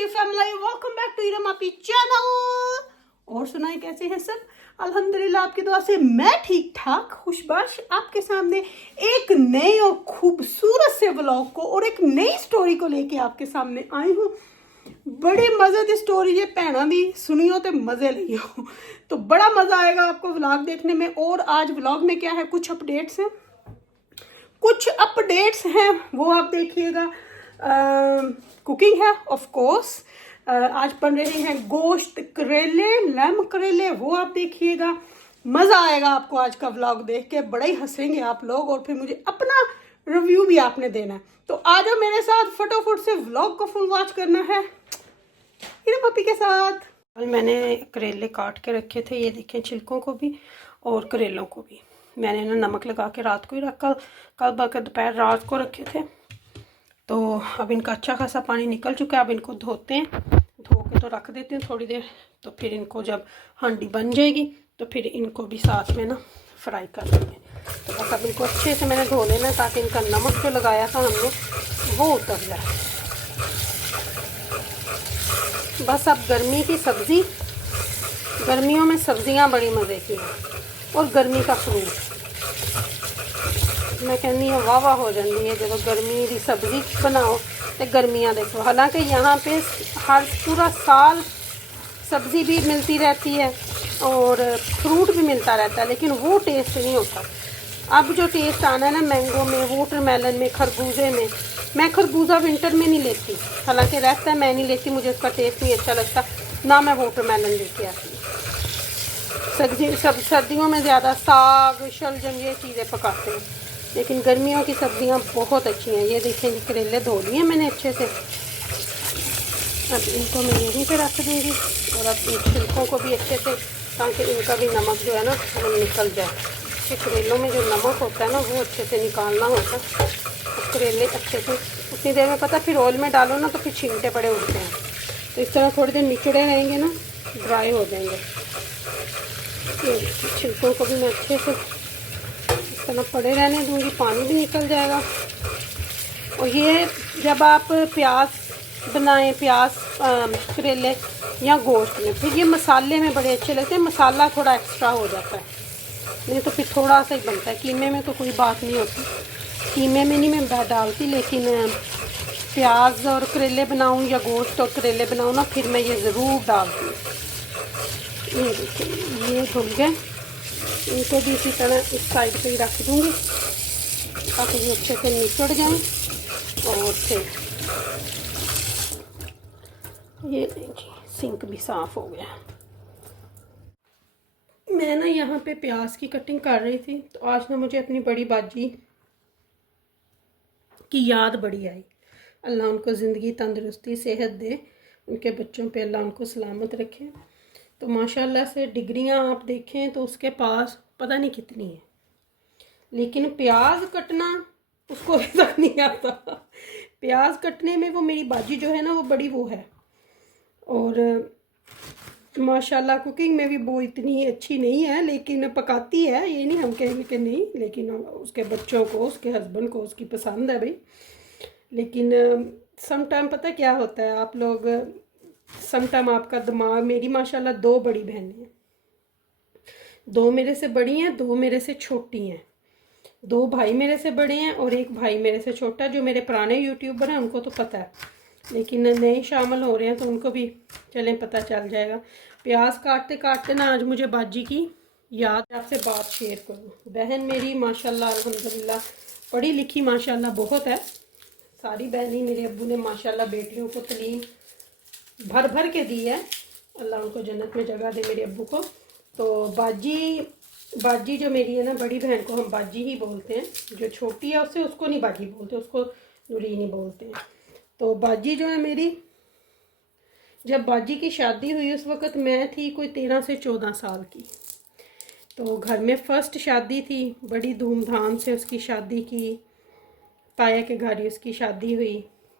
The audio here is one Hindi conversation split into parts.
YouTube family, welcome back to Iram Aapi channel. और सुनाए कैसे हैं सब? अल्हम्दुलिल्लाह आपकी दुआ से मैं ठीक ठाक खुशबाश आपके सामने एक नए और खूबसूरत से व्लॉग को और एक नई स्टोरी को लेके आपके सामने आई हूँ। बड़ी मजे की स्टोरी ये भैना भी सुनियो तो मजे लियो, तो बड़ा मजा आएगा आपको व्लॉग देखने में। और आज व्लॉग में क्या है, कुछ अपडेट्स हैं वो आप देखिएगा। कुकिंग है ऑफ कोर्स। आज बन रहे हैं गोश्त करेले, लैम करेले, वो आप देखिएगा। मज़ा आएगा आपको आज का व्लॉग देख के, बड़े ही हंसेंगे आप लोग और फिर मुझे अपना रिव्यू भी आपने देना है। तो आ जाओ मेरे साथ, फटाफट से व्लॉग को फुल वॉच करना है मेरे पपी के साथ। कल मैंने करेले काट के रखे थे, ये देखें, छिलकों को भी और करेलों को भी मैंने ना नमक लगा के रात को ही रखा, कल बल्कि दोपहर रात को रखे थे। तो अब इनका अच्छा खासा पानी निकल चुका है। अब इनको धोते हैं, धो के तो रख देते हैं थोड़ी देर, तो फिर इनको जब हांडी बन जाएगी तो फिर इनको भी साथ में ना फ्राई कर देंगे। तो बस अब इनको अच्छे से मैंने धो लेना ताकि इनका नमक जो लगाया था हमने वो उतर जाए। बस अब गर्मी की सब्ज़ी, गर्मियों में सब्जियां बड़ी मज़े की हैं, और गर्मी का फ्रूट मैं कहनी है वाह वाह हो जाती है जब गर्मी की सब्ज़ी बनाओ तो गर्मियाँ देखो। हालांकि यहाँ पे हर पूरा साल सब्ज़ी भी मिलती रहती है और फ्रूट भी मिलता रहता है, लेकिन वो टेस्ट नहीं होता। अब जो टेस्ट आना है ना मैंगो में, वाटरमेलन में, खरबूजे में। मैं खरबूजा विंटर में नहीं लेती, हालांकि रहता है, मैं नहीं लेती, मुझे उसका टेस्ट नहीं अच्छा लगता ना। मैं वाटरमेलन लेके आती हूँ। सर्दियों में ज़्यादा साग, शलजम, ये चीज़ें पकाते हैं, लेकिन गर्मियों की सब्जियां बहुत अच्छी हैं। ये देखें, करेले धो लिए मैंने अच्छे से। अब इनको मैं यहीं पे रख दूँगी और अब इन छिलकों को भी अच्छे से, ताकि इनका भी नमक जो है ना वो निकल जाए। कि करेलों में जो नमक होता है ना वो अच्छे से निकालना होता है। अब करेले अच्छे से उतनी देर में, पता फिर ऑयल में डालो ना तो फिर छींटे पड़े उठते हैं, तो इस तरह थोड़ी देर निचड़े रहेंगे ना, ड्राई हो जाएंगे। छिलकों को भी मैं अच्छे से इतना पड़े रहने दूंगी, पानी भी निकल जाएगा। और ये जब आप प्याज बनाएं, प्याज करेले या गोश्त में, फिर ये मसाले में बड़े अच्छे लगते हैं। मसाला थोड़ा एक्स्ट्रा हो जाता है, नहीं तो फिर थोड़ा सा ही बनता है। कीमे में तो कोई बात नहीं होती, कीमे में नहीं मैं डालती, लेकिन प्याज और करेले बनाऊं या गोश्त और करेले बनाऊं ना, फिर मैं ये ज़रूर डालती हूँ। ये देखिए, ये धुल गए, इनको भी इसी तरह इस साइड पे ही रख दूँगी ताकि ये अच्छे से निचड़ जाएं। और फिर ये देखिए, सिंक भी साफ़ हो गया। मैं ना यहाँ पे प्याज की कटिंग कर रही थी, तो आज ना मुझे अपनी बड़ी बाजी की याद बड़ी आई। अल्लाह उनको ज़िंदगी, तंदुरुस्ती, सेहत दे, उनके बच्चों पे अल्लाह उनको सलामत रखे। तो माशाल्लाह से डिग्रियां आप देखें तो उसके पास पता नहीं कितनी है, लेकिन प्याज कटना उसको अभी तक नहीं आता। प्याज कटने में वो मेरी बाजी जो है ना वो बड़ी वो है। और माशाल्लाह कुकिंग में भी वो इतनी अच्छी नहीं है, लेकिन पकाती है, ये नहीं हम कहेंगे कि नहीं, लेकिन उसके बच्चों को, उसके हस्बैंड को उसकी पसंद है भाई। लेकिन सम टाइम पता क्या होता है, आप लोग समटाइम आपका दिमाग, मेरी माशाल्लाह 2 बड़ी बहनें हैं, 2 मेरे से बड़ी हैं, 2 मेरे से छोटी हैं, 2 भाई मेरे से बड़े हैं और 1 भाई मेरे से छोटा। जो मेरे पुराने यूट्यूबर हैं उनको तो पता है, लेकिन नए शामिल हो रहे हैं तो उनको भी चलें पता चल जाएगा। प्याज काटते काटते ना आज मुझे बाजी की याद, आपसे बात शेयर करूँ। बहन मेरी माशाल्लाह अल्हम्दुलिल्लाह पढ़ी लिखी माशाल्लाह बहुत है। सारी बहनें, मेरे अब्बू ने माशाल्लाह बेटियों को तलीम भर भर के दी है, अल्लाह उनको जन्नत में जगह दे मेरे अब्बू को। तो बाजी जो मेरी है ना, बड़ी बहन को हम बाजी ही बोलते हैं। जो छोटी है उसको नहीं बाजी बोलते, उसको नूरीन ही बोलते हैं। तो बाजी जो है मेरी, जब बाजी की शादी हुई उस वक़्त मैं थी कोई 13 से 14 साल की। तो घर में फ़र्स्ट शादी थी, बड़ी धूमधाम से उसकी शादी की, ताया के घर ही उसकी शादी हुई।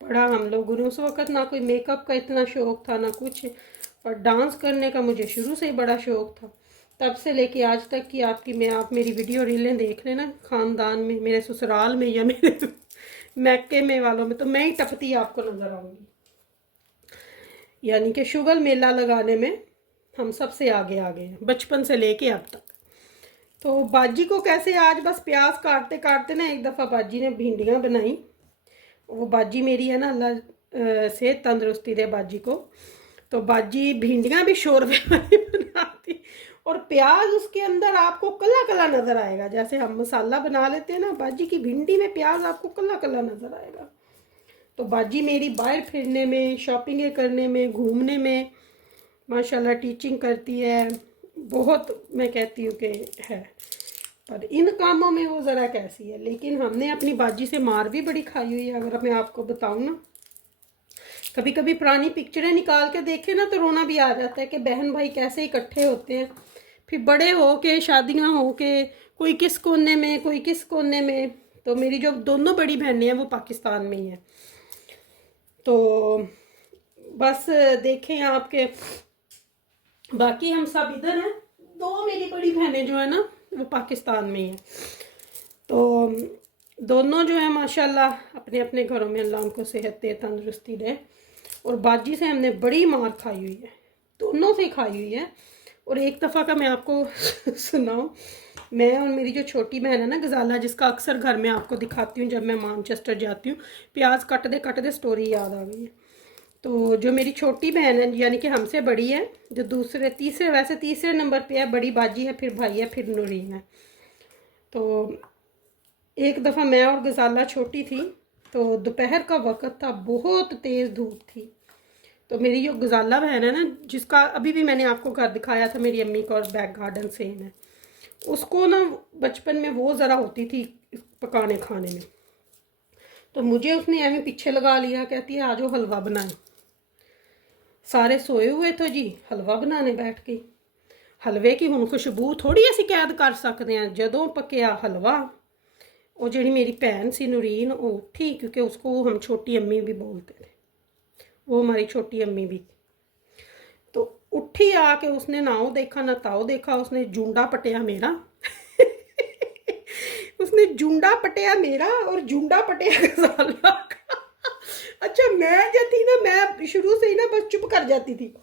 पढ़ा हम लोगों ने, उस वक़्त ना कोई मेकअप का इतना शौक़ था ना कुछ, और डांस करने का मुझे शुरू से ही बड़ा शौक़ था। तब से लेके आज तक की आप मेरी वीडियो रीलें देख लेना, ख़ानदान में, मेरे ससुराल में या मेरे मैके में वालों में, तो मैं ही टपती आपको नज़र आऊँगी। यानी कि शुगर मेला लगाने में हम सबसे आगे आगे हैं, बचपन से लेके अब तक। तो बाजी को कैसे आज बस प्याज काटते काटते ना एक दफ़ा बाजी ने भिंडियाँ बनाई। वो बाजी मेरी है ना, अल्लाह से तंदुरुस्ती दे बाजी को। तो बाजी भिंडियाँ भी शोरबे वाली बनाती, और प्याज उसके अंदर आपको कला कला नज़र आएगा। जैसे हम मसाला बना लेते हैं ना, बाजी की भिंडी में प्याज आपको कला कला नज़र आएगा। तो बाजी मेरी बाहर फिरने में, शॉपिंग करने में, घूमने में माशाल्लाह टीचिंग करती है बहुत, मैं कहती हूँ कि है। पर इन कामों में वो ज़रा कैसी है। लेकिन हमने अपनी बाजी से मार भी बड़ी खाई हुई है। अगर मैं आपको बताऊँ ना, कभी कभी पुरानी पिक्चरें निकाल के देखे ना तो रोना भी आ जाता है कि बहन भाई कैसे इकट्ठे होते हैं, फिर बड़े हो के, शादियाँ हो के, कोई किस कोने में कोई किस कोने में। तो मेरी जो दोनों बड़ी बहनें हैं वो पाकिस्तान में ही हैं। तो बस देखें आपके, बाकी हम सब इधर हैं। दो मेरी बड़ी बहनें जो है ना वो पाकिस्तान में ही हैं। तो दोनों जो है माशाल्लाह अपने अपने घरों में अल्लाह उनको सेहत दे, तंदुरुस्ती दे। और बाजी से हमने बड़ी मार खाई हुई है, दोनों से खाई हुई है। और एक दफ़ा का मैं आपको सुनाऊं, मैं और मेरी जो छोटी बहन है ना गजाला, जिसका अक्सर घर में आपको दिखाती हूँ जब मैं मैनचेस्टर जाती हूँ। प्याज कटते स्टोरी याद आ गई है। तो जो मेरी छोटी बहन है, यानी कि हमसे बड़ी है, जो तीसरे नंबर पे है, बड़ी बाजी है, फिर भाई है, फिर नूरीन है। तो एक दफ़ा मैं और गजाला छोटी थी, तो दोपहर का वक़्त था, बहुत तेज़ धूप थी। तो मेरी जो गजाला बहन है ना, जिसका अभी भी मैंने आपको घर दिखाया था, मेरी अम्मी का और बैक गार्डन सेम है, उसको ना बचपन में वो ज़रा होती थी पकाने खाने में। तो मुझे उसने ऐਵੇਂ पीछे लगा लिया, कहती है आज हलवा बनाए। सारे सोए हुए थे जी, हलवा बनाने बैठ गई। हलवे की हुण खुशबू थोड़ी असीं कैद कर सकते हैं। जदों पकिया हलवा, वो जी मेरी भैन सी नूरीन, वो उठी, क्योंकि उसको हम छोटी अम्मी भी बोलते थे, वो हमारी छोटी अम्मी भी। तो उठी आके उसने ना वो देखा ना ताओ देखा, उसने जूंडा पटिया मेरा उसने जूंडा पटिया मेरा और जूंडा पटिया गजाला का। अच्छा, मैं जो थी ना, मैं शुरू से ही ना बस चुप कर जाती थी।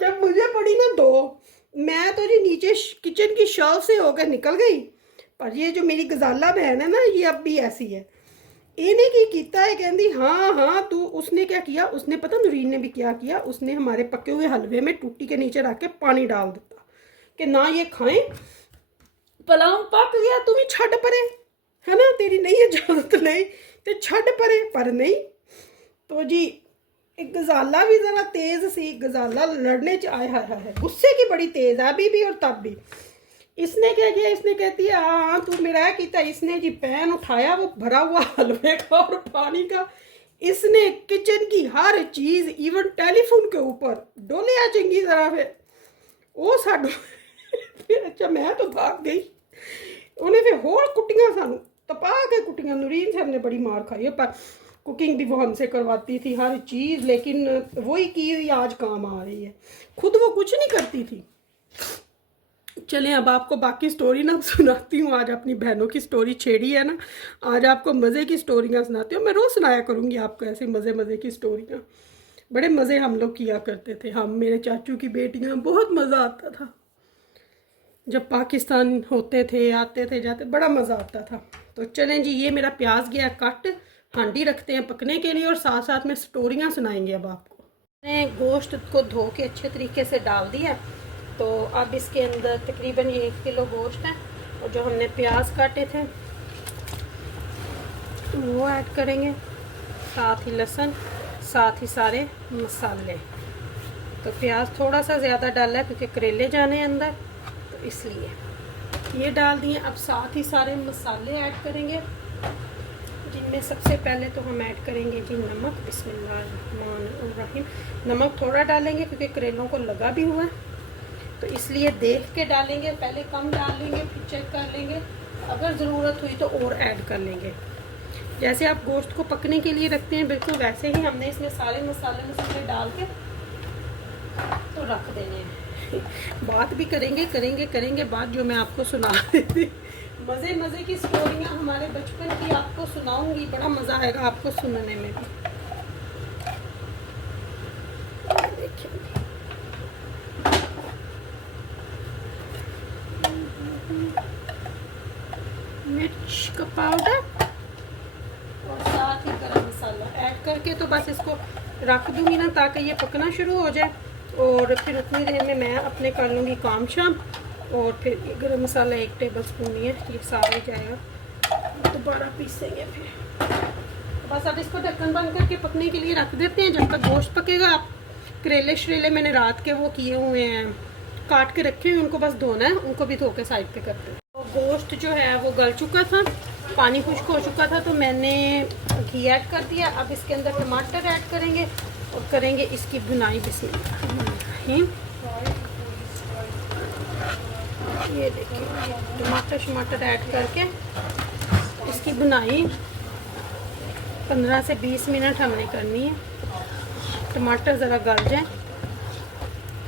जब मुझे पड़ी ना दो, मैं तो जी नीचे किचन की शेल्फ से होकर निकल गई। पर ये जो मेरी गजाला बहन है ना, ये अब भी ऐसी है। इन्हें की कीता है, कहती हाँ हाँ तू। उसने क्या किया, उसने पता नूरीन ने भी क्या किया, उसने हमारे पके हुए हलवे में टूटी के नीचे रख के पानी डाल दिता कि ना ये खाएं, पलाव पक गया, तू भी छड़ परे, है ना, तेरी नहीं इजाजत नहीं तो छड़ परे। पर नहीं। तो जी एक गजाला भी जरा तेज सी, गजाला लड़ने च आया है, गुस्से की बड़ी तेज है अभी भी और तब भी। इसने क्या किया, इसने कहती है हाँ तू मेरा किया। इसने जी पैन उठाया, वो भरा हुआ हलवे का और पानी का, इसने किचन की हर चीज, इवन टेलीफोन के ऊपर डोलिया चंगी तरह। फिर वो साडू फिर अच्छा मैं तो भाग गई। उन्हें फिर होर कुटियां सानू तपा के कुटियां। नूरीन से हमने बड़ी मार खाई है, पर कुकिंग भी वो हमसे करवाती थी हर चीज़, लेकिन वही की हुई आज काम आ रही है। खुद वो कुछ नहीं करती थी। चलें अब आपको बाकी स्टोरी ना सुनाती हूँ। आज अपनी बहनों की स्टोरी छेड़ी है ना, आज आपको मज़े की स्टोरियाँ सुनाती हूँ। मैं रोज़ सुनाया करूँगी आपको ऐसे मज़े की स्टोरियाँ। बड़े मज़े हम लोग किया करते थे, हम मेरे चाचू की बेटियाँ, बहुत मज़ा आता था जब पाकिस्तान होते थे, आते थे जाते, बड़ा मज़ा आता था। तो चलें जी, ये मेरा प्याज गया कट, हांडी रखते हैं पकने के लिए, और साथ साथ में स्टोरियाँ सुनाएंगे अब आपको। मैंने गोश्त को धो के अच्छे तरीके से डाल दिया। तो अब इसके अंदर तकरीबन ये 1 किलो गोश्त है, और जो हमने प्याज काटे थे वो ऐड करेंगे, साथ ही लहसुन, साथ ही सारे मसाले। तो प्याज थोड़ा सा ज़्यादा डाला है क्योंकि करेले जाने अंदर, तो इसलिए ये डाल दिए। अब साथ ही सारे मसाले ऐड करेंगे, जिनमें सबसे पहले तो हम ऐड करेंगे जी नमक। बिस्मिल्लाहिर्रहमानिर्रहीम। नमक थोड़ा डालेंगे क्योंकि करेलों को लगा भी हुआ है, तो इसलिए देख के डालेंगे। पहले कम डाल लेंगे, फिर चेक कर लेंगे, अगर ज़रूरत हुई तो और ऐड कर लेंगे। जैसे आप गोश्त को पकने के लिए रखते हैं, बिल्कुल वैसे ही हमने इसमें सारे मसाले डाल के तो रख देने हैं। बात भी करेंगे बात जो मैं आपको सुना रही थी। मज़े की स्टोरियाँ हमारे बचपन की आपको सुनाऊंगी, बड़ा मज़ा आएगा आपको सुनने में भी। करके तो बस इसको रख दूँगी ना, ताकि ये पकना शुरू हो जाए। और फिर उतनी देर में मैं अपने कर लूँगी काम शाम। और फिर ये गरम मसाला 1 टेबल स्पून है, ये सारा ही जाएगा, दोबारा पीसेंगे फिर। बस अब इसको ढक्कन बंद करके पकने के लिए रख देते हैं जब तक गोश्त पकेगा। आप करेले शरेले मैंने रात के वो किए हुए हैं, काट के रखे हुए, उनको बस धोना है, उनको भी धो के साइड पे करते हैं। तो गोश्त जो है वो गल चुका था, पानी खुश्क हो चुका था, तो मैंने घी ऐड कर दिया। अब इसके अंदर टमाटर ऐड करेंगे और करेंगे इसकी बुनाई। बिस्मिल्लाह। ये देखिए टमाटर ऐड करके इसकी बुनाई 15 से 20 मिनट हमने करनी है। टमाटर ज़रा गल जाए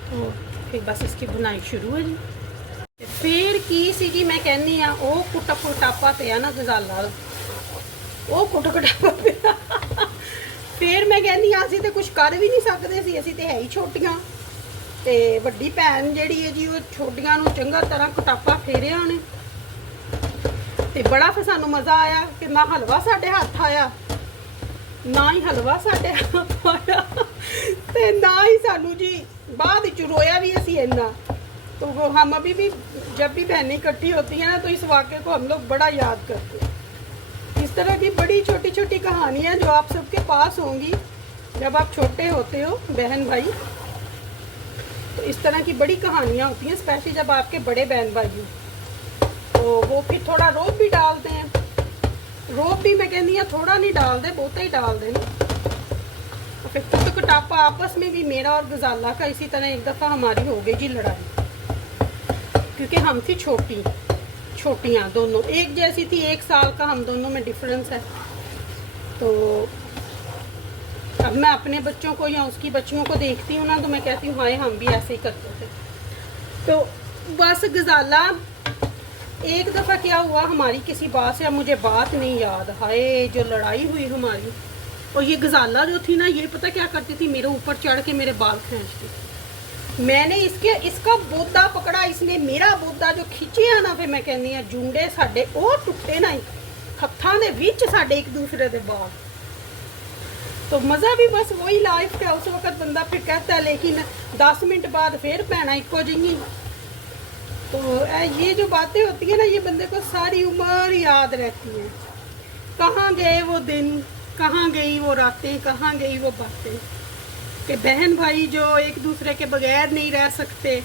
तो फिर बस इसकी बुनाई शुरू है जी। फिर की सी जी मैं कहनी हाँ वो कुटा कुटापा पे ना गजाला वो कुट कुटापा पे फिर मैं कहनी असी तो कुछ कर भी नहीं सकते सी, असी तो है ही छोटियां ते वड्डी भैन जिहड़ी है जी वो छोटियां नूं चंगा तरह कुटापा फेरिया उन्हें ते बड़ा फिर सानू मज़ा आया कि ना हलवा साडे हथ आया, ना ही हलवा साडे हथ आया ते ना ही सानू जी बाद रोया भी असी इन्ना। तो वो हम अभी भी जब भी बहनें इकट्ठी होती हैं ना तो इस वाक़े को हम लोग बड़ा याद करते हैं। इस तरह की बड़ी छोटी छोटी कहानियाँ जो आप सबके पास होंगी जब आप छोटे होते हो बहन भाई, तो इस तरह की बड़ी कहानियाँ होती हैं, स्पेशली जब आपके बड़े बहन भाई हो। तो वो फिर थोड़ा रोब भी डालते हैं, रोब भी मैं कहनी हाँ थोड़ा नहीं डाल दे, बहुता ही डाल देना। तो फिर कुट कटापा आपस में भी मेरा और गजाला का इसी तरह एक दफ़ा हमारी हो गई जी लड़ाई, क्योंकि हम थी छोटियाँ दोनों एक जैसी थी, 1 साल का हम दोनों में डिफरेंस है। तो अब मैं अपने बच्चों को या उसकी बच्चियों को देखती हूँ ना तो मैं कहती हूँ हाय हम भी ऐसे ही करते थे। तो बस गजाला एक दफ़ा क्या हुआ हमारी किसी बात से, अब मुझे बात नहीं याद, हाय जो लड़ाई हुई हमारी। और ये गजाला जो थी ना ये पता क्या करती थी, मेरे ऊपर चढ़ के मेरे बाल खींचती थी। मैंने इसका बोदा पकड़ा, इसने मेरा बोदा जो खिंचिया ना, फिर मैं कहनी हाँ जुंडे साडे ओ टुटे ना हत्थां दे विच साडे एक दूसरे दे बाल। तो मज़ा भी बस वही लाइफ है। उस वक्त बंदा फिर कहता है लेकिन 10 मिनट बाद फिर भैना इको जिही। तो ये जो बातें होती है ना ये बंदे को सारी उम्र याद रहती हैं। कहाँ गए वो दिन, कहाँ गई वो रातें, कहाँ गई वो बातें कि बहन भाई जो एक दूसरे के बगैर नहीं रह सकते,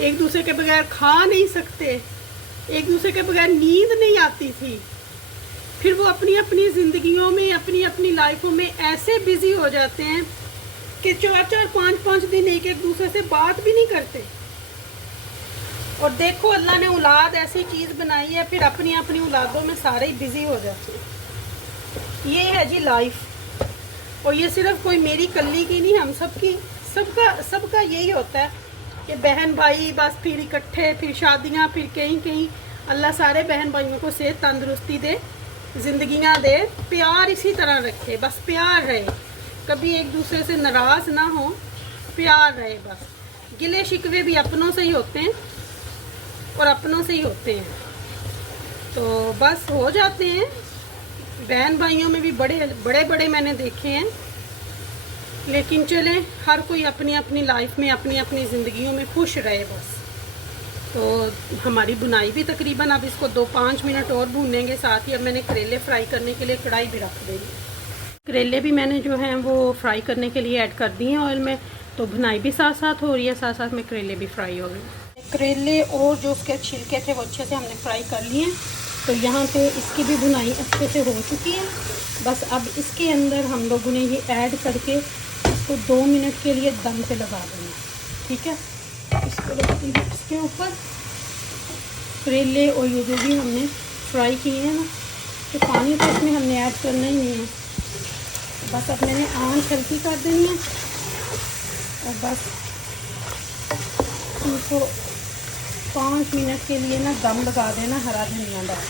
एक दूसरे के बगैर खा नहीं सकते, एक दूसरे के बगैर नींद नहीं आती थी। फिर वो अपनी अपनी ज़िंदगियों में अपनी अपनी लाइफों में ऐसे बिज़ी हो जाते हैं कि 4-4 5-5 दिन एक दूसरे से बात भी नहीं करते। और देखो अल्लाह ने औलाद ऐसी चीज़ बनाई है, फिर अपनी अपनी औलादों में सारे ही बिज़ी हो जाते हैं। ये है जी लाइफ। और ये सिर्फ कोई मेरी कल्ली की नहीं, हम सबकी सबका यही होता है कि बहन भाई बस फिर इकट्ठे, फिर शादियाँ, फिर कहीं अल्लाह सारे बहन भाइयों को सेहत तंदुरुस्ती दे, ज़िंदगियाँ दे, प्यार इसी तरह रखे, बस प्यार रहे, कभी एक दूसरे से नाराज़ ना हो, प्यार रहे बस। गिले शिकवे भी अपनों से ही होते हैं और अपनों से ही होते हैं, तो बस हो जाते हैं। बहन भाइयों में भी बड़े मैंने देखे हैं, लेकिन चलें हर कोई अपनी अपनी लाइफ में अपनी अपनी ज़िंदगियों में खुश रहे बस। तो हमारी बुनाई भी तकरीबन अब इसको 2-5 मिनट और भूनेंगे। साथ ही अब मैंने करेले फ्राई करने के लिए कढ़ाई भी रख देंगे। करेले भी मैंने जो हैं वो फ्राई करने के लिए ऐड कर दिए हैं ऑयल में, तो बुनाई भी साथ साथ हो रही है, साथ साथ में करेले भी फ्राई हो गए। करेले और जो उसके छिलके थे वो अच्छे से हमने फ्राई कर लिए हैं। तो यहाँ पे इसकी भी बुनाई अच्छे से हो चुकी है। बस अब इसके अंदर हम लोगों ने ये ऐड करके इसको 2 मिनट के लिए दम पे लगा देना, ठीक है। इसको रखती हूँ इसके ऊपर। करेले और ये जो भी हमने फ्राई किए हैं ना, तो पानी तो इसमें हमने ऐड करना ही नहीं है। बस अब मैंने आंच हल्की कर देनी है और बस इनको 5 मिनट के लिए ना दम लगा देना हरा धनिया डाल,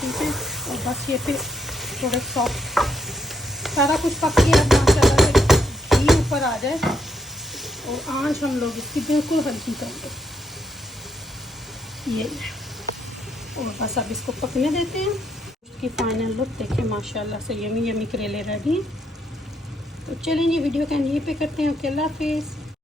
ठीक है। और बस ये फिर थोड़ा सॉफ्ट सारा कुछ पक के अब माशाल्लाह से घी ऊपर आ जाए और आंच हम लोग इसकी बिल्कुल हल्की कर दें, ये। और बस अब इसको पकने देते हैं। इसकी फाइनल लुक देखें, माशाल्लाह से यमी यमी करेले रेडी हैं। तो चलें जी, वीडियो का यहीं पे करते हैं। ओके, अल्लाह हाफिज़।